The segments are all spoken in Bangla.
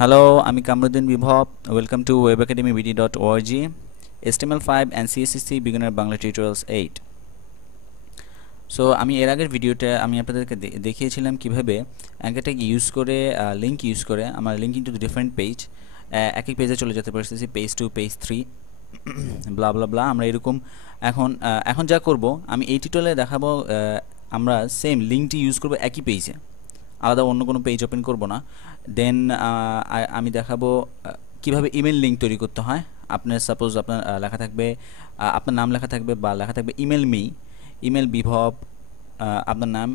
Hello, আমি কামরুদ্দিন বিভব. Welcome to webacademybd.org. HTML5 and CSS beginner Bangla tutorials 8. So আমি এর আগের ভিডিওতে আমি আপনাদেরকে দেখিয়েছিলাম কিভাবে অ্যাঙ্কারটাকে ইউজ করে লিঙ্ক ইউজ করে আমার লিঙ্কিং টু ডিফারেন্ট পেজ এক এক পেজে চলে যেতে পারতেছি, পেজ 2, পেজ 3 ব্লা ব্লা ব্লা। আমরা এরকম এখন যা করব, আমি এই টিউটোরিয়ালে দেখাবো আমরা সেম লিঙ্কটি ইউজ করব একই পেজে, আলাদা অন্য কোনো পেজ ওপেন করব না। দেন আমি দেখাবো কিভাবে ইমেল লিঙ্ক তৈরি করতে হয়। আপনার সাপোজ আপনার লেখা থাকবে, আপনার নাম লেখা থাকবে বা লেখা থাকবে ইমেল বিভব আপনার নাম,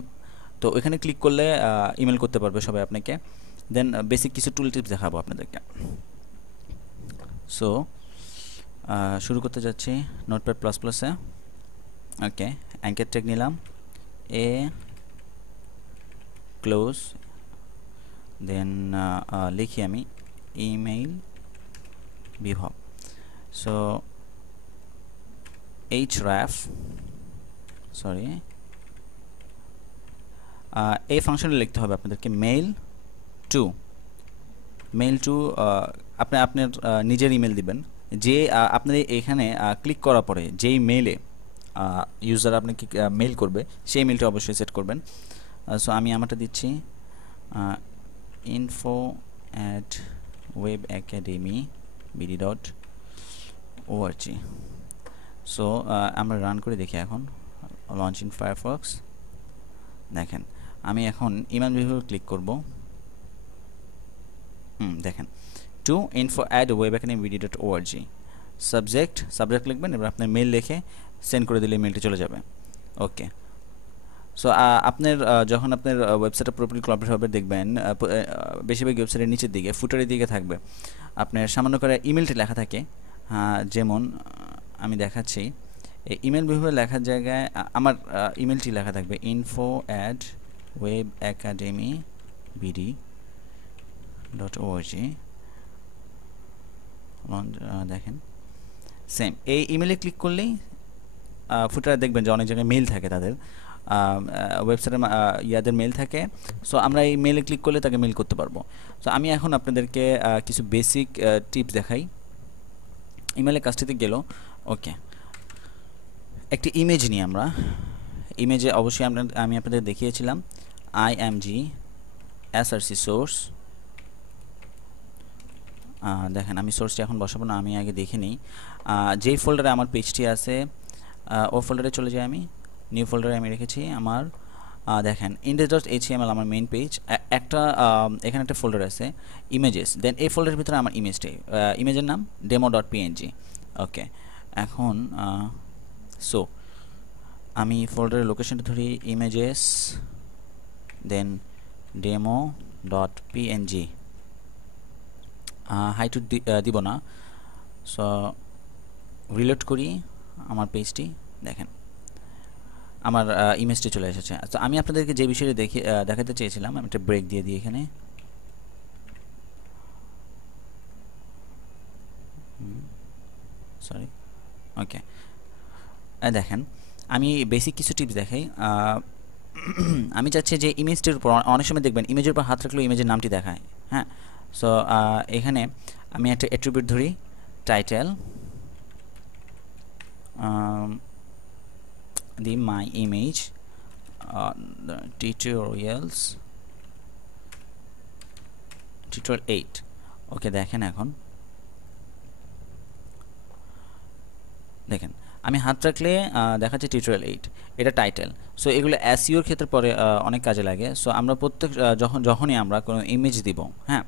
তো এখানে ক্লিক করলে ইমেল করতে পারবে সবাই আপনাকে। দেন বেসিক কিছু টুল টিপস দেখাবো আপনাদেরকে। সো শুরু করতে যাচ্ছি নোটপ্যাড প্লাস প্লাসে। ওকে, অ্যাঙ্কার ট্যাগ নিলাম, এ ক্লোজ, দেন লিখি আমি ইমেইল বিভব। সো href, সরি, এই ফাংশনে লিখতে হবে আপনাদেরকে মেইল টু আপনি আপনার নিজের ইমেল দিবেন, যে আপনার এখানে ক্লিক করার পরে যেই মেইলে ইউজার আপনাকে মেইল করবে সেই মেইলটা অবশ্যই সেট করবেন। সো আমি আমারটা দিচ্ছি info@webacademybd.org। সো আমরা রান করে দেখি এখন, লঞ্চ ইন ফায়ারফক্স। দেখেন আমি এখন ইমেল বিভাগে ক্লিক করব। দেখেন টু info@webacademybd.org, সাবজেক্ট লিখবেন, এবার আপনার মেইল লিখে সেন্ড করে দিলে মেইলটি চলে যাবে। ওকে, সো আপনার যখন আপনার ওয়েবসাইটটা পুরোপুরি কমপ্লিট হবে দেখবেন বেশিরভাগ ওয়েবসাইটের নিচের দিকে ফুটারের দিকে থাকবে আপনার সামান্য করে ইমেলটি লেখা থাকে। যেমন আমি দেখাচ্ছি, এই ইমেল বিভাগে লেখার জায়গায় আমার ইমেলটি লেখা থাকবে info@webacademybd.org। দেখেন সেম এই ইমেলে ক্লিক করলেই ফুটারে দেখবেন যে অনেক জায়গায় মেইল থাকে, তাদের ওয়েবসাইটের ইয়াদের মেইল থাকে। সো আমরা এই মেইলে ক্লিক করলে তাকে মেইল করতে পারবো। সো আমি এখন আপনাদেরকে কিছু বেসিক টিপস দেখাই। ইমেলের কাজটিতে গেল। ওকে, একটি ইমেজ নিয়ে আমরা ইমেজে অবশ্যই আমি আপনাদের দেখিয়েছিলাম img src সোর্স। দেখেন আমি সোর্সটি এখন বসাবো না, আমি আগে দেখে নিই যেই ফোল্ডারে আমার পেজটি আছে ও ফোল্ডারে চলে যাই। আমি নিউ ফোল্ডারে আমি রেখেছি আমার, দেখেন index.html আমার মেইন পেজ, এখানে একটা ফোল্ডার আছে ইমেজেস, দেন এই ফোল্ডারের ভিতরে আমার ইমেজের নাম demo.png। ওকে, এখন সো আমি ফোল্ডারের লোকেশনটা ধরি ইমেজেস, দেন demo.png, হাইটু দিব না। সো রিলোড করি আমার পেজটি, দেখেন আমার ইমেজটি চলে এসেছে। তো আমি আপনাদেরকে যে বিষয়টি দেখাতে চেয়েছিলাম, আমি একটা ব্রেক দিয়ে দিই এখানে। সরি, ওকে, দেখেন আমি বেসিক কিছু টিপস দেখাই। আমি চাচ্ছি যে ইমেজটির উপর অনেক সময় দেখবেন ইমেজের উপর হাত রাখলেও ইমেজের নামটি দেখায়। হ্যাঁ, সো এখানে আমি একটা অ্যাট্রিবিউট ধরি টাইটেল, দি মাই ইমেজ টিউটোরিয়াল 8। ওকে, দেখেন এখন দেখেন আমি হাত রাখলে দেখাচ্ছে টিউটোরিয়াল 8, এটা টাইটেল। সো এগুলো এসইওর ক্ষেত্রে পরে অনেক কাজে লাগে। সো আমরা প্রত্যেক যখনই আমরা কোনো ইমেজ দিব, হ্যাঁ,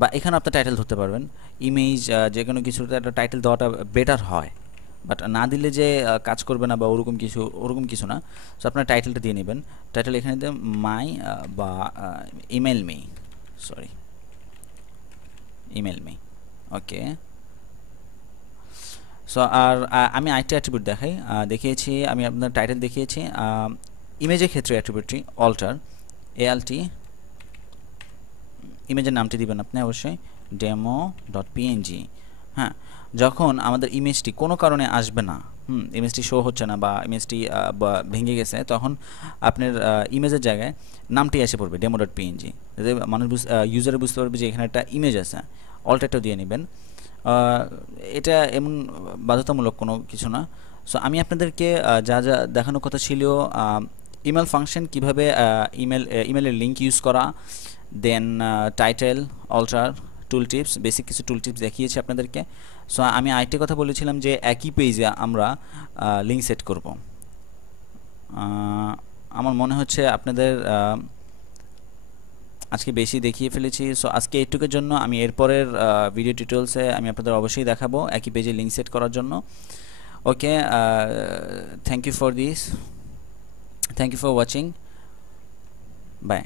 বা এখানে আপনার টাইটেল ধরতে পারবেন, ইমেজ যে কোনো কিছুতে একটা টাইটেল দেওয়াটা বেটার হয়, বাট না দিলে যে কাজ করবে না বা ওরকম কিছু না। সো আপনার টাইটেলটা দিয়ে নেবেন। টাইটেল এখানে দিয়ে মাই বা ইমেল মি। ওকে, সো আর আমি আরেকটা অ্যাট্রিবিউট দেখিয়েছি, আমি আপনার টাইটেল দেখিয়েছি। ইমেজের ক্ষেত্রে অ্যাট্রিবিউটটি alt, ইমেজের নামটি দিবেন আপনি অবশ্যই demo.png। হ্যাঁ, যখন আমাদের ইমেজটি কোনো কারণে আসবে না, ইমেজটি শো হচ্ছে না বা ইমেজটি ভেঙে গেছে, তখন আপনার ইমেজের জায়গায় নামটি এসে পড়বে demo.png, যাতে মানুষ ইউজারে বুঝতে পারবে যে এখানে একটা ইমেজ আছে। অল্ট একটা দিয়ে নেবেন। এটা এমন বাধ্যতামূলক কোনো কিছু না। সো আমি আপনাদেরকে যা যা দেখানোর কথা ছিল, ইমেল ফাংশন কীভাবে ইমেলের লিঙ্ক ইউজ করা, দেন টাইটেল, অল্টার, টুল টিপস, বেসিক কিছু টুল টিপস দেখিয়েছি আপনাদেরকে। সো আমি আরেকটি কথা বলেছিলাম যে একই পেজে আমরা লিঙ্ক সেট করব। আমার মনে হচ্ছে আপনাদের আজকে বেশি দেখিয়ে ফেলেছি। সো আজকে এইটুকুর জন্য, আমি এরপরের ভিডিও টিউটোরিয়ালসে আমি আপনাদের অবশ্যই দেখাবো একই পেজে লিঙ্ক সেট করার জন্য। Okay, thank you for this, thank you for watching, by.